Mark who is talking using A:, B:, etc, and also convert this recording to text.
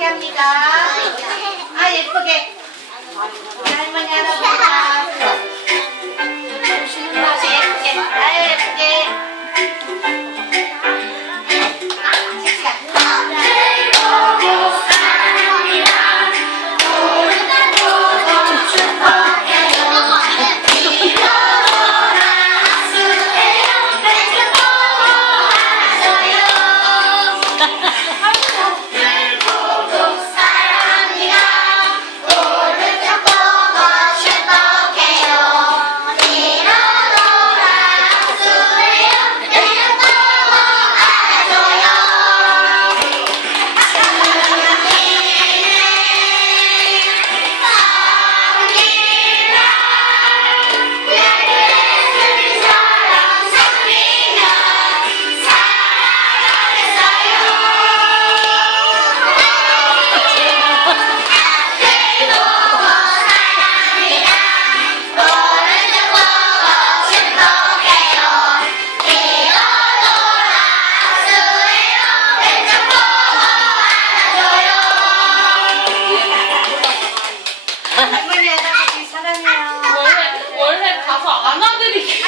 A: 행복하게 합니다. 아 예쁘게. 할머니 할아버지
B: 원래 원래 가서
A: 할아버지.